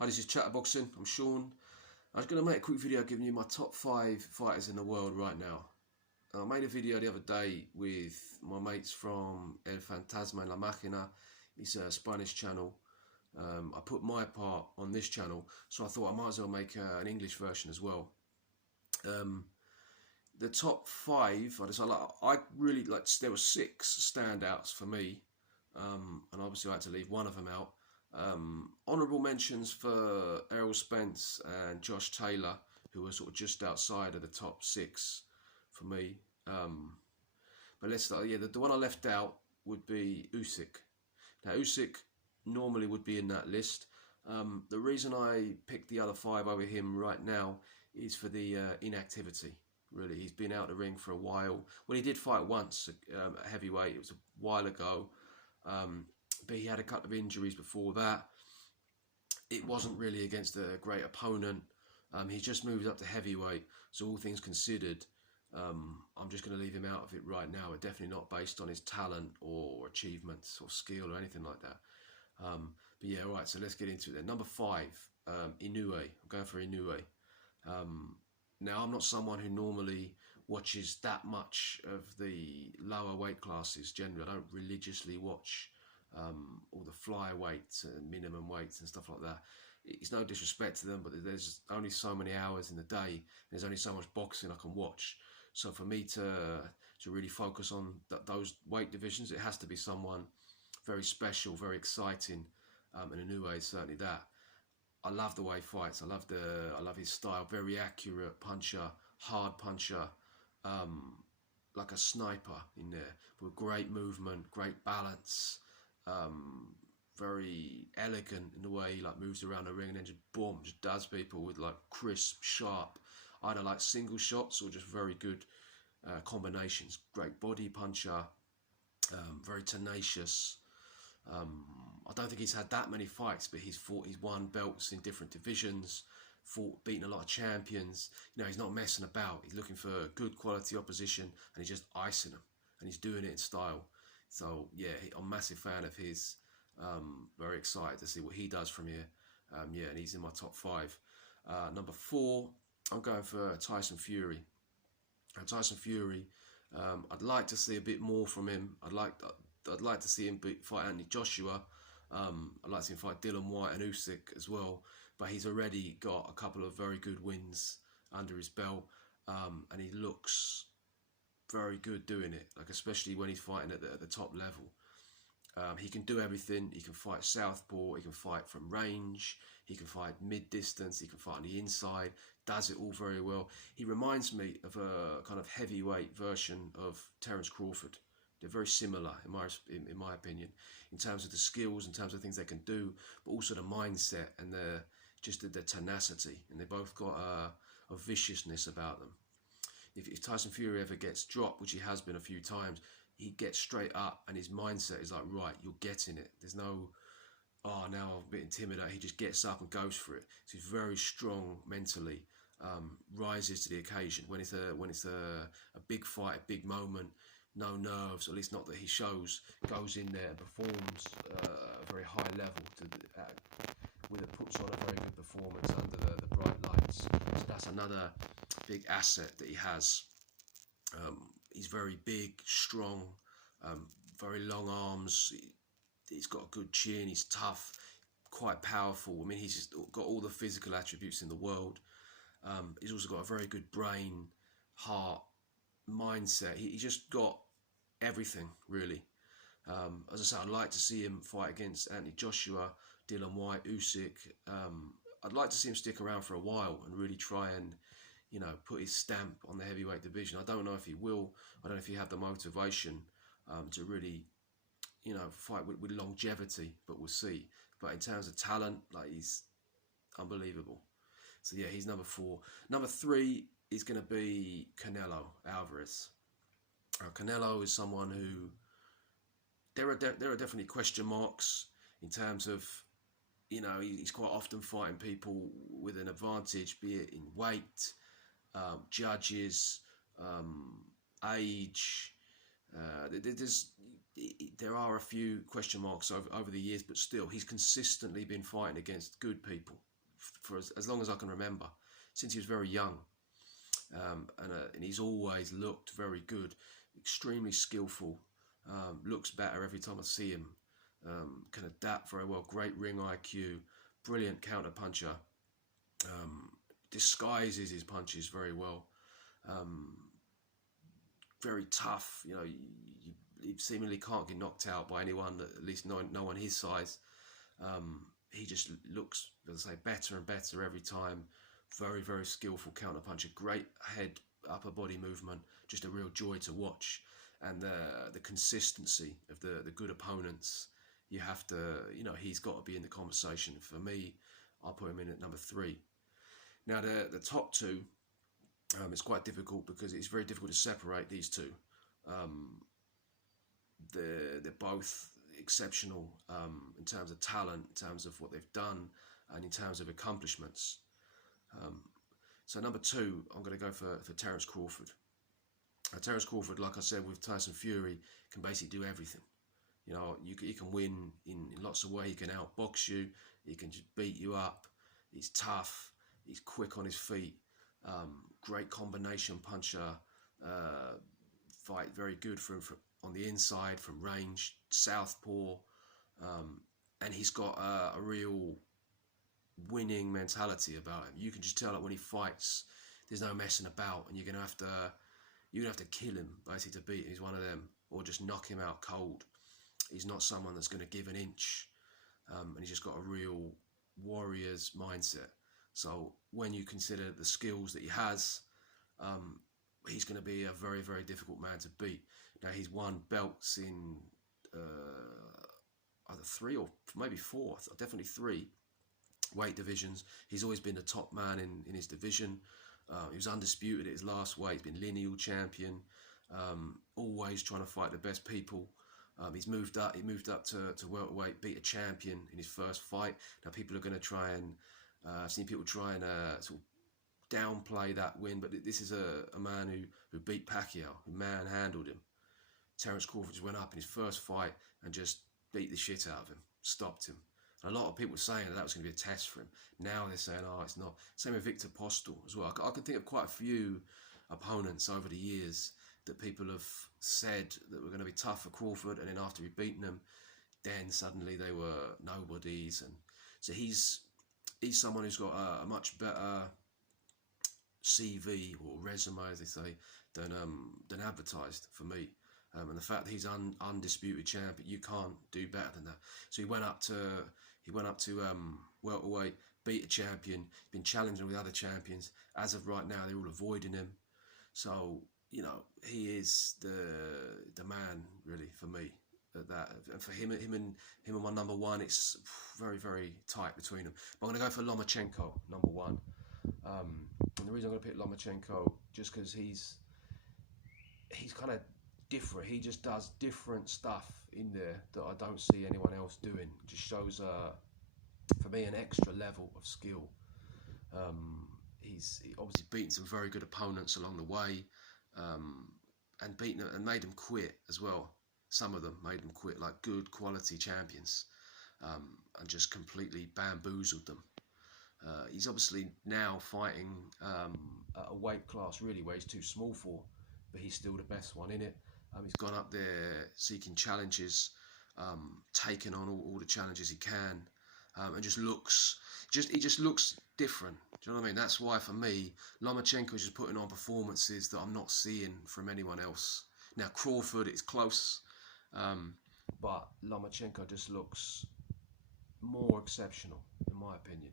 Hi, this is Chatterboxing. I'm Sean. I was going to make a quick video giving you my top 5 fighters in the world right now. I made a video the other day with my mates from El Fantasma en la Máquina. It's a Spanish channel. I put my part on this channel, so I thought I might as well make an English version as well. The top 5, I really like. There were 6 standouts for me, and obviously I had to leave one of them out. Honourable mentions for Errol Spence and Josh Taylor, who were sort of just outside of the top 6 for me. But let's start. Yeah, the one I left out would be Usyk. Now Usyk normally would be in that list. The reason I picked the other 5 over him right now is for the inactivity. Really, he's been out of the ring for a while. Well, he did fight once at heavyweight. It was a while ago. But he had a couple of injuries before that. It wasn't really against a great opponent. He just moved up to heavyweight. So all things considered, I'm just going to leave him out of it right now. Definitely not based on his talent or achievements or skill or anything like that. But yeah, all right, so let's get into it then. Number 5, Inoue. I'm going for Inoue. Now, I'm not someone who normally watches that much of the lower weight classes generally. I don't religiously watch all the flyweights and minimum weights and stuff like that. It's no disrespect to them, but there's only so many hours in the day. There's only so much boxing I can watch. So for me to really focus on those weight divisions, it has to be someone very special, very exciting, and Inoue is certainly that. I love the way he fights. I love his style. Very accurate puncher, hard puncher, like a sniper in there with great movement, great balance. Very elegant in the way he like moves around the ring and then just boom, just does people with like crisp, sharp, either like single shots or just very good combinations. Great body puncher, very tenacious. I don't think he's had that many fights, but he's won belts in different divisions, beaten a lot of champions. You know, he's not messing about. He's looking for good quality opposition, and he's just icing them, and he's doing it in style. So yeah, I'm a massive fan of his. Very excited to see what he does from here. Yeah, and he's in my top 5. Number 4, I'm going for Tyson Fury. Tyson Fury, I'd like to see a bit more from him. I'd like to see him fight Anthony Joshua. I'd like to see him fight Dillian Whyte and Usyk as well. But he's already got a couple of very good wins under his belt, and he looks very good doing it. Like especially when he's fighting at the top level. He can do everything. He can fight southpaw. He can fight from range. He can fight mid-distance. He can fight on the inside. Does it all very well. He reminds me of a kind of heavyweight version of Terence Crawford. They're very similar, in my opinion, in terms of the skills, in terms of things they can do, but also the mindset and the tenacity. And they both got a viciousness about them. If Tyson Fury ever gets dropped, which he has been a few times, he gets straight up and his mindset is like, right, you're getting it. There's no, oh, now I'm a bit intimidated. He just gets up and goes for it. So he's very strong mentally, rises to the occasion. When it's a big fight, a big moment, no nerves, or at least not that he shows, goes in there and performs at a very high level puts on a very good performance under the bright lights. So that's another big asset that he has. He's very big, strong, very long arms. He's got a good chin. He's tough, quite powerful. I mean, he's just got all the physical attributes in the world. He's also got a very good brain, heart, mindset. He's just got everything, really. As I said, I'd like to see him fight against Anthony Joshua, Dillian Whyte, Usyk. I'd like to see him stick around for a while and really try and, you know, put his stamp on the heavyweight division. I don't know if he will. I don't know if he have the motivation to really, you know, fight with longevity, but we'll see. But in terms of talent, like, he's unbelievable. So yeah, he's number 4. Number 3 is going to be Canelo Alvarez. Canelo is someone who there are definitely question marks in terms of, you know, he's quite often fighting people with an advantage, be it in weight, judges, age. There are a few question marks over the years, but still, he's consistently been fighting against good people. for as long as I can remember, since he was very young. And he's always looked very good, extremely skillful, looks better every time I see him, can adapt very well, great ring IQ, brilliant counter puncher, disguises his punches very well, very tough, you seemingly can't get knocked out by anyone, at least no one his size. He just looks, as I say, better and better every time. Very, very skillful counter puncher, great head, upper body movement, just a real joy to watch. And the consistency of the good opponents, you have to, he's got to be in the conversation. For me, I'll put him in at number 3. Now, the top 2, it's quite difficult because it's very difficult to separate these two. They're both exceptional in terms of talent, in terms of what they've done, and in terms of accomplishments. So number 2, I'm going to go for Terence Crawford. Terence Crawford, like I said, with Tyson Fury, can basically do everything. He can win in lots of ways. He can outbox you. He can just beat you up. He's tough. He's quick on his feet. Great combination puncher. Fight very good from on the inside, from range, southpaw. And he's got a real winning mentality about him. You can just tell that when he fights, there's no messing about, and you're gonna have to kill him basically to beat him. He's one of them, or just knock him out cold. He's not someone that's going to give an inch, and he's just got a real warrior's mindset. So when you consider the skills that he has, he's going to be a very, very difficult man to beat. Now, he's won belts in either 3 or maybe 4, definitely 3 weight divisions. He's always been the top man in his division. He was undisputed at his last weight. He's been lineal champion, always trying to fight the best people. He moved up to welterweight, beat a champion in his first fight. Now people are going to try and, I've seen people try and sort of downplay that win, but this is a man who beat Pacquiao, who manhandled him. Terence Crawford just went up in his first fight and just beat the shit out of him, stopped him. And a lot of people were saying that was going to be a test for him. Now they're saying, oh, it's not. Same with Victor Postol as well. I can think of quite a few opponents over the years that people have said that were going to be tough for Crawford, and then after he'd beaten them, then suddenly they were nobodies. And so he's someone who's got a much better CV or resume, as they say, than advertised for me. And the fact that he's undisputed champion, you can't do better than that. So he went up to welterweight, beat a champion, been challenging with other champions. As of right now, they're all avoiding him. So he is the man really for me. At that, and for him and my number 1, it's very, very tight between them. But I'm going to go for Lomachenko, number 1. And the reason I'm going to pick Lomachenko just because he's kind of different. He just does different stuff in there that I don't see anyone else doing. It just shows for me an extra level of skill. He obviously beaten some very good opponents along the way, and beaten and made them quit as well. Some of them made them quit, like good quality champions, and just completely bamboozled them. He's obviously now fighting at a weight class really where he's too small for, but he's still the best one in it. He's gone up there seeking challenges, taking on all the challenges he can, and he just looks different. Do you know what I mean? That's why for me, Lomachenko is just putting on performances that I'm not seeing from anyone else. Now Crawford, it's close, but Lomachenko just looks more exceptional in my opinion.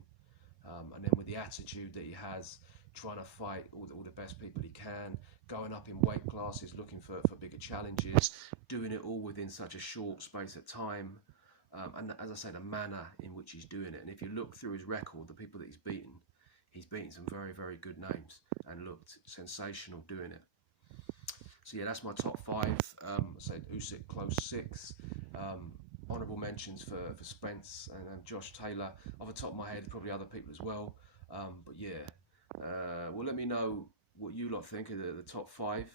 And then with the attitude that he has, trying to fight all the best people he can, going up in weight classes, looking for bigger challenges, doing it all within such a short space of time. And as I say, the manner in which he's doing it. And if you look through his record, the people that he's beaten some very, very good names and looked sensational doing it. So yeah, that's my top 5. I said Usyk close 6. Honourable mentions for Spence and Josh Taylor. Off the top of my head, probably other people as well. But yeah, well, let me know what you lot think of the top 5.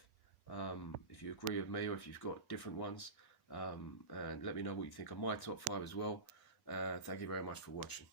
If you agree with me or if you've got different ones. And let me know what you think of my top 5 as well. Thank you very much for watching.